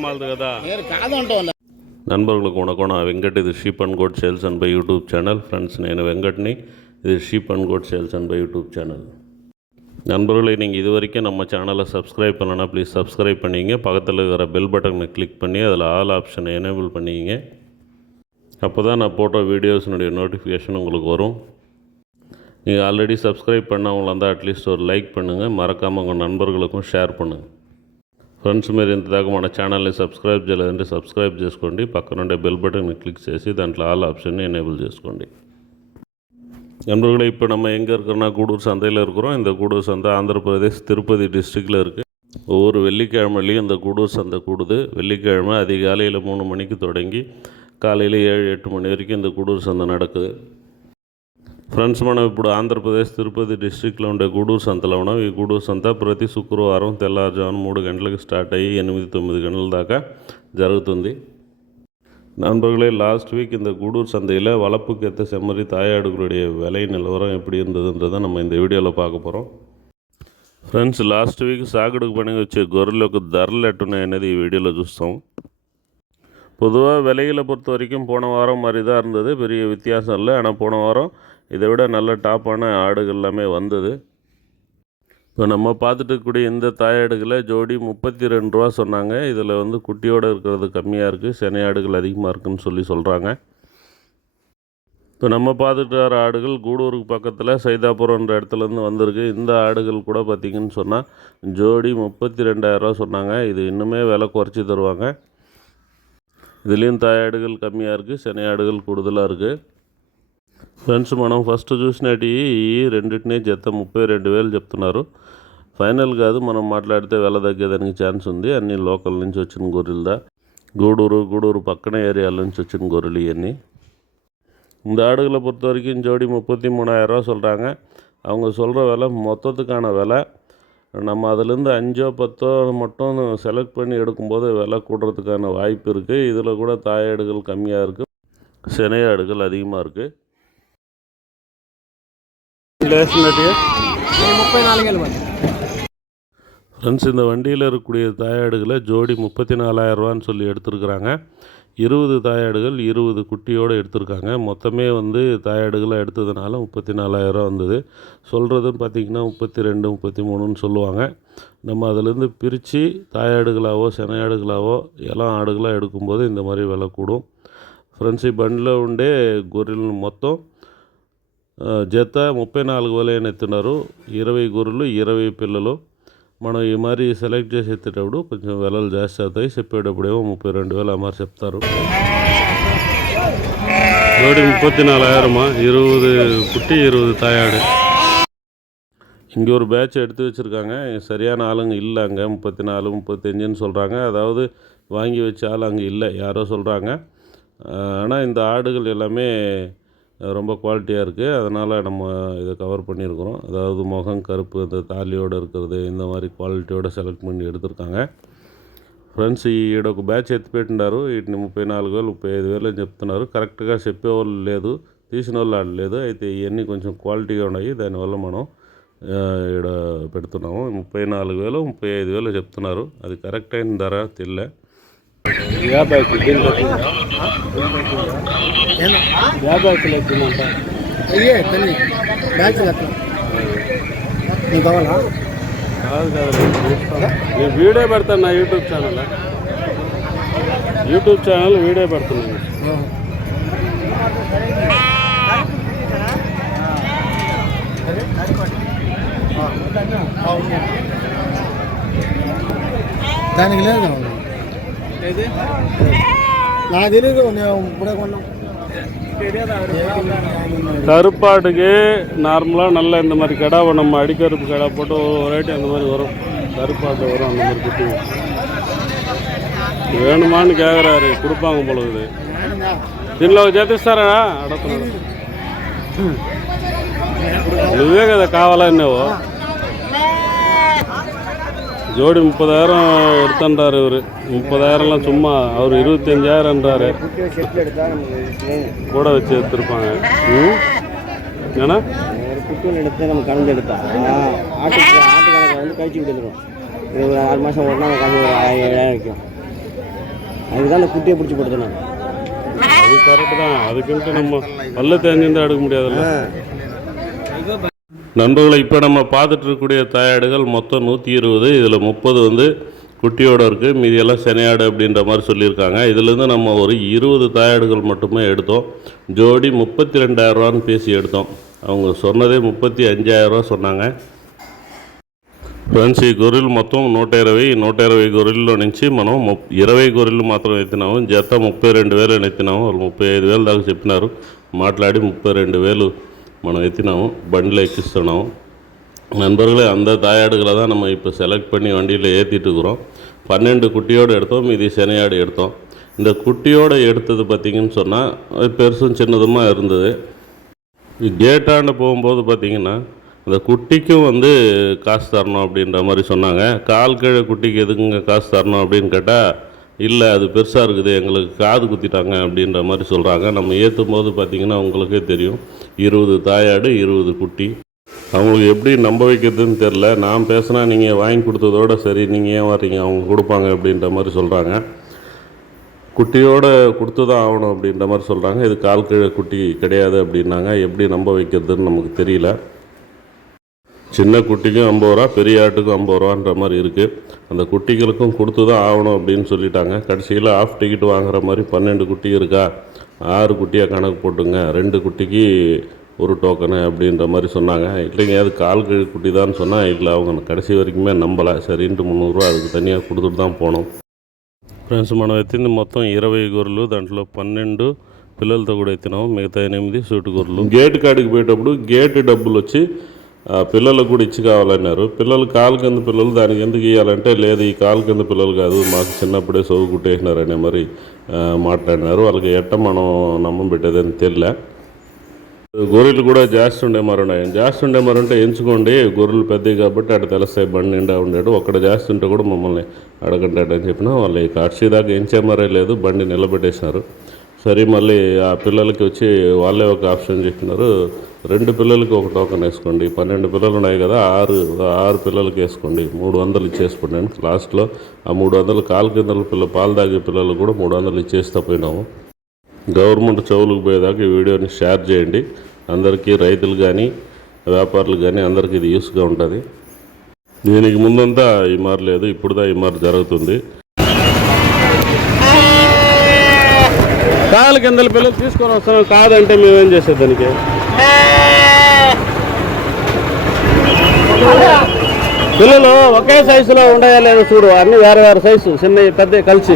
మాలదు కదా నేను కాదంటావు నన్బర్గులకు వణకం నా వెంకట్ ఇది sheep and goat sales and buy YouTube channel friends నేను வெங்கட்னி இது sheep and goat sales and buy YouTube channel நண்பர்களே நீங்கள் இது வரைக்கும் நம்ம சேனலை சப்ஸ்கிரைப் பண்ணலன்னா ப்ளீஸ் சப்ஸ்கிரைப் பண்ணிங்க பக்கத்தில் இருக்கிற பெல் பட்டனை கிளிக் பண்ணி அதில் ஆல் ஆப்ஷனை எனேபிள் பண்ணிக்கிங்க அப்போ தான் நான் போட்ட வீடியோஸினுடைய நோட்டிஃபிகேஷன் உங்களுக்கு வரும் நீங்கள் ஆல்ரெடி சப்ஸ்கிரைப் பண்ணவங்களா இருந்தால் அட்லீஸ்ட் ஒரு லைக் பண்ணுங்கள் மறக்காமல் உங்கள் நண்பர்களுக்கும் షేర్ பண்ணுங்கள் ఫ్రెండ్స్ మీరు ఇంతదాకా మన ఛానల్ని సబ్స్క్రైబ్ చేయలేదంటే సబ్స్క్రైబ్ చేసుకోండి పక్కన ఉండే బెల్ బటన్ క్లిక్ చేసి దాంట్లో ఆల్ ఆప్షన్ని எனேபிள் చేసుకోండి நண்பர்களே இப்போ நம்ம எங்கே இருக்கிறோன்னா கூடூர் சந்தையில் இருக்கிறோம் இந்த கூடூர் சந்தை ஆந்திர பிரதேஷ் திருப்பதி டிஸ்ட்ரிக்டில் இருக்குது ஒவ்வொரு வெள்ளிக்கிழமைலையும் இந்த கூடூர் சந்தை கூடுது வெள்ளிக்கிழமை அதிகாலையில் மூணு மணிக்கு தொடங்கி காலையில் ஏழு எட்டு மணி வரைக்கும் இந்த கூடூர் சந்தை நடக்குது ఫ్రెండ్స్ మనం ఇప్పుడు ఆంధ్రప్రదేశ్ తిరుపతి డిస్టిక్లో ఉండే గూడూరు సంతలో ఉన్నాం ఈ గూడూరు సంత ప్రతి శుక్రవారం తెల్లారుజామున మూడు గంటలకు స్టార్ట్ అయ్యి ఎనిమిది తొమ్మిది గంటల దాకా జరుగుతుంది நண்பர்களே லாஸ்ட் வீக் இந்த கூடூர் சந்தையில் வளப்புக்கு ஏற்ற செம்மறி தாயாடுகளுடைய விலை நிலவரம் எப்படி இருந்ததுன்றதை நம்ம இந்த வீடியோவில் பார்க்க పోరం ఫ్రెండ్స్ లాస్ట్ వీక్ సాగుడుకు పనికి వచ్చే గొర్రెలకు ధరలు ఎట్టున్నాయనేది ఈ వీడియోలో చూస్తాం பொதுவாக விலைகளை பொறுத்த வரைக்கும் போன வாரம் மாதிரி தான் இருந்தது பெரிய வித்தியாசம் இல்லை ஆனால் போன வாரம் இதை விட நல்ல டாப்பான ஆடுகள் எல்லாமே வந்தது. இப்போ நம்ம பார்த்துட்டுக்கூடிய இந்த தாயாடுகளை ஜோடி முப்பத்தி ரெண்டு ரூபா சொன்னாங்க. இதில் வந்து குட்டியோடு இருக்கிறது கம்மியாக இருக்குது செனையாடுகள் அதிகமாக இருக்குதுன்னு சொல்லி சொல்கிறாங்க. இப்போ நம்ம பார்த்துட்டு வர ஆடுகள் கூடூருக்கு பக்கத்தில் சைதாபுரம்ன்ற இடத்துலேருந்து வந்திருக்கு. இந்த ஆடுகள் கூட பார்த்திங்கன்னு சொன்னால் ஜோடி முப்பத்தி ரெண்டாயிரரூவா சொன்னாங்க. இது இன்னுமே விலை குறைச்சி தருவாங்க. இதுலேயும் தாயாடுகள் கம்மியாக இருக்குது செனையாடுகள் கூடுதலாக இருக்குது ఫ్రెండ్స్ మనం ఫస్ట్ చూసినట్టు ఈ రెండింటినీ జత ముప్పై రెండు వేలు చెప్తున్నారు ఫైనల్ కాదు మనం మాట్లాడితే వెల తగ్గేదానికి ఛాన్స్ ఉంది అన్ని లోకల్ నుంచి వచ్చిన గొర్రెలదా గూడూరు గూడూరు పక్కన ఏరియాల నుంచి వచ్చిన గొర్రెలు ఇవన్నీ இந்த ஆடுகளை பொறுத்த வரைக்கும் ஜோடி முப்பத்தி மூணாயிரரூவா சொல்கிறாங்க அவங்க சொல்கிற விலை மொத்தத்துக்கான விலை நம்ம அதுலேருந்து அஞ்சோ பத்தோ மட்டும் செலக்ட் பண்ணி எடுக்கும்போது விலை கூடுறதுக்கான வாய்ப்பு இருக்குது இதில் கூட தாயாடுகள் கம்மியாக இருக்குது சினையாடுகள் அதிகமாக இருக்குது ముప్పై నాలుగేళ్ళు మరి ஃப்ரெண்ட்ஸ் இந்த வண்டியில் இருக்கக்கூடிய தாயாடுகளை ஜோடி முப்பத்தி நாலாயிரரூவான்னு சொல்லி எடுத்திருக்கிறாங்க இருபது தாயாடுகள் இருபது குட்டியோடு எடுத்திருக்காங்க மொத்தமே வந்து தாயாடுகளை எடுத்ததுனால முப்பத்தி நாலாயிரரூவா வந்தது சொல்கிறதுன்னு பார்த்திங்கன்னா முப்பத்தி ரெண்டு முப்பத்தி மூணுன்னு சொல்லுவாங்க நம்ம அதிலேருந்து பிரித்து தாயாடுகளாவோ செனையாடுகளாவோ இளம் ஆடுகளாக எடுக்கும்போது இந்த மாதிரி விலை கூடும் ఫ్రెండ్స్ ఈ బండిలో ఉండే గొర్రెలు మొత్తం ఆ, జత ముప్పై నాలుగు వేలు అని ఎత్తున్నారు ఇరవై గొర్రెలు ఇరవై పిల్లలు మనం ఈ మరి సెలెక్ట్ చేసి ఎత్తేటప్పుడు కొంచెం వెలలు జాస్తి అవుతాయి చెప్పేటప్పుడేమో ముప్పై రెండు వేలు అమ్మారు చెప్తారు ஜோடி முப்பத்தி நாலாயிரமா இருபது குட்டி இருபது தாயாடு இங்கே ஒரு பேட்ச் எடுத்து வச்சுருக்காங்க சரியான ஆளுங்க இல்லை அங்கே முப்பத்தி நாலு முப்பத்தஞ்சுன்னு சொல்கிறாங்க அதாவது வாங்கி வச்ச ஆள் அங்கே இல்லை யாரோ சொல்கிறாங்க ஆனால் இந்த ஆடுகள் எல்லாமே ரொம்ப குவாலிட்டியாக இருக்குது அதனால் நம்ம இதை கவர் பண்ணியிருக்குறோம் அதாவது முகம் கருப்பு அந்த தாலியோடு இருக்கிறது இந்த மாதிரி క్వాలిటీயோட సెలెక్ట్ பண்ணி எடுத்திருக்காங்க ఫ్రెండ్స్ ఈ ఒక బ్యాచ్ ఎత్తిపెట్టినారు వీటిని ముప్పై నాలుగు వేలు ముప్పై ఐదు వేలు అని చెప్తున్నారు కరెక్ట్గా చెప్పేవాళ్ళు లేదు తీసిన వాళ్ళు లేదు అయితే ఇవన్నీ కొంచెం క్వాలిటీగా ఉన్నాయి దానివల్ల మనం ఇక్కడ పెడుతున్నాము ముప్పై నాలుగు వేలు ముప్పై ఐదు వేలు చెప్తున్నారు అది కరెక్ట్ అయిన ధర తెల్లే అయ్యే తల్లి బ్యాచ్ అట్లా నీకు కావాలా? నేను వీడియో పెడతాను నా YouTube channel. YouTube channel video పెడుతున్నాను. దానికి లేదు కావాలి నాకు తెలియదు నేను ఇప్పుడే కొన్నాం கருப்பாட்டுக்கு நார்மலாக நல்லா இந்த மாதிரி கடா நம்ம அடிக்கருப்பு கடா போட்டு ஒரு ரேட்டு அந்த மாதிரி வரும் கருப்பாட்டு வரும் அந்த மாதிரி குட்டி வேணுமான்னு கேட்குறாரு கொடுப்பாங்க பொழுது దీనిలో చేతిస్తారా అడుగుతున్నాడు నువ్వే కదా కావాలన్నావు ஜோடி முப்பதாயிரம் எடுத்துன்றாரு இவர். முப்பதாயிரம்லாம் சும்மா அவர் நமக்கு கூட வச்சு எடுத்துருப்பாங்க. ஏன்னா குட்டியில் எடுத்து நம்ம கலந்து எடுத்தா ஆட்டு ஆட்டு கணக்கை வந்து கழிச்சு விட்டுருவோம் இது ஒரு ஆறு மாதம் ஓட்டினா நம்ம கலந்து ஒரு ஆயிரம் ஏழாயிரம் விற்கும் அதுக்கு தான் அந்த குட்டியை பிடிச்சி நான் அது கரெக்டு தான். அதுக்குன்ட்டு நம்ம பல்ல தேஞ்சிருந்தா எடுக்க முடியாதுல்ல. நண்பர்களை இப்போ நம்ம பார்த்துட்டு இருக்கக்கூடிய தாயாடுகள் மொத்தம் நூற்றி இருபது இதில் முப்பது வந்து குட்டியோடு இருக்குது மீதியெல்லாம் செனையாடு அப்படின்ற மாதிரி சொல்லியிருக்காங்க. இதுலேருந்து நம்ம ஒரு இருபது தாயாடுகள் மட்டுமே எடுத்தோம். ஜோடி முப்பத்தி ரெண்டாயிரரூவான்னு பேசி எடுத்தோம். அவங்க சொன்னதே முப்பத்தி அஞ்சாயிரரூவா சொன்னாங்க. ఫ్రెండ్స్ ఈ மொத்தம் మొత్తం నూట ఇరవై నూట ఇరవై గొర్రెల్లో నుంచి మనం ఇరవై గొర్రెలు మాత్రం ఎత్తినాము జత ముప్పై రెండు వేలు అని ఎత్తినాము వాళ్ళు ముప్పై ఐదు వేలు దాకా చెప్పినారు మాట్లాడి ముప్పై రెండు మనం ఎత్తినాము బండిలో ఎక్కిస్తున్నాము நண்பர்களே அந்த தாயாடுகளை தான் நம்ம இப்போ செலக்ட் பண்ணி வண்டியில் ஏற்றிட்டு இருக்கிறோம். பன்னெண்டு குட்டியோடு எடுத்தோம் இது செனையாடு எடுத்தோம். இந்த குட்டியோடு எடுத்தது பார்த்திங்கன்னு சொன்னால் பெருசும் சின்னதுமாக இருந்தது. கேட்டாண்டு போகும்போது பார்த்திங்கன்னா அந்த குட்டிக்கும் வந்து காசு தரணும் அப்படின்ற மாதிரி சொன்னாங்க. கால் கீழே குட்டிக்கு எதுக்குங்க காசு தரணும் அப்படின்னு கேட்டால் இல்லை அது பெருசாக இருக்குது எங்களுக்கு காது குத்திட்டாங்க அப்படின்ற மாதிரி சொல்கிறாங்க நம்ம ஏற்றும் போது பார்த்தீங்கன்னா உங்களுக்கே தெரியும். இருபது தாயாடு இருபது குட்டி. அவங்களுக்கு எப்படி நம்ப வைக்கிறதுன்னு தெரில நான் பேசுனா நீங்கள் வாங்கி கொடுத்ததோட சரி நீங்கள் ஏன் வர்றீங்க? அவங்க கொடுப்பாங்க அப்படின்ற மாதிரி சொல்கிறாங்க குட்டியோட கொடுத்து தான் ஆகணும் அப்படின்ற மாதிரி சொல்கிறாங்க இது கால் கீழே குட்டி கிடையாது அப்படின்னாங்க. எப்படி நம்ப வைக்கிறதுன்னு நமக்கு தெரியல. சின்ன குட்டிக்கும் ஐம்பது ரூபா பெரிய ஆட்டுக்கும் ஐம்பது ரூபான்ற மாதிரி இருக்குது அந்த குட்டிகளுக்கும் கொடுத்து தான் ஆகணும் அப்படின்னு சொல்லிட்டாங்க கடைசியில் ஆஃப் டிக்கெட் வாங்குற மாதிரி பன்னெண்டு குட்டி இருக்கா ஆறு குட்டியாக கணக்கு போட்டுங்க ரெண்டு குட்டிக்கு ஒரு டோக்கனு அப்படின்ற மாதிரி சொன்னாங்க இல்லைங்க அது கால் கீழ் குட்டி தான் சொன்னால் இல்லை அவங்க கடைசி வரைக்குமே நம்பலை சரின்ட்டு முந்நூறுரூவா அதுக்கு தனியாக கொடுத்துட்டு தான் போனோம் ఫ్రెండ్స్ మనం ఎత్తింది మొత్తం ఇరవై గొర్రెలు దాంట్లో పన్నెండు పిల్లలతో కూడా ఎత్తినాము మిగతా ఎనిమిది సూటు గొర్రెలు గేట్ కాడికి పోయేటప్పుడు గేట్ డబ్బులు వచ్చి ఆ, పిల్లలకు కూడా ఇచ్చి కావాలన్నారు. పిల్లలు కాలు కింద పిల్లలు దానికి ఎందుకు ఇవ్వాలంటే లేదు ఈ కాలు కింద పిల్లలు కాదు మాకు చిన్నప్పుడే సోగు కుట్టేసినారనే మరి మాట్లాడినారు. వాళ్ళకి ఎట్ట మనం నమ్మం పెట్టేదని తెలియ గొర్రెలు కూడా జాస్తి ఉండే మరి ఉన్నాయి. జాస్తి ఉండే మరి ఉంటే ఎంచుకోండి. గొర్రెలు పెద్దవి కాబట్టి అక్కడ తెలుస్తాయి బండి నిండా ఉండేడు ఒక్కడ జాస్తి ఉంటే కూడా మమ్మల్ని అడగండి అని చెప్పిన వాళ్ళు కాక్షి దాకా ఎంచేమరే లేదు బండి నిలబెట్టేసినారు. సరే మళ్ళీ ఆ పిల్లలకి వచ్చి వాళ్ళే ఒక ఆప్షన్ చెప్పినారు. రెండు పిల్లలకి ఒక టోకెన్ వేసుకోండి. పన్నెండు పిల్లలు ఉన్నాయి కదా ఆరు ఆరు పిల్లలకి వేసుకోండి. మూడు వందలు ఇచ్చేసుకోండి అని లాస్ట్లో ఆ మూడు వందలు కాలు కిందల పిల్ల పాలు తాగే పిల్లలు కూడా మూడు వందలు ఇచ్చేస్తా పోయినాము గవర్నమెంట్ చెవులకు పోయేదాకా ఈ వీడియోని షేర్ చేయండి. అందరికీ రైతులు కానీ వ్యాపారులు కానీ అందరికీ ఇది యూస్గా ఉంటుంది. దీనికి ముందంతా ఈ మారు లేదు ఇప్పుడుదా ఈ మారు జరుగుతుంది. కాలు కిందల పిల్లలు తీసుకొని వస్తాం కాదంటే మేమేం చేసేది దానికి పిల్లలు ఒకే సైజులో ఉన్నాయా లేదో చూడు అన్ని వేరే వేరే సైజు చిన్న పెద్ద కలిసి.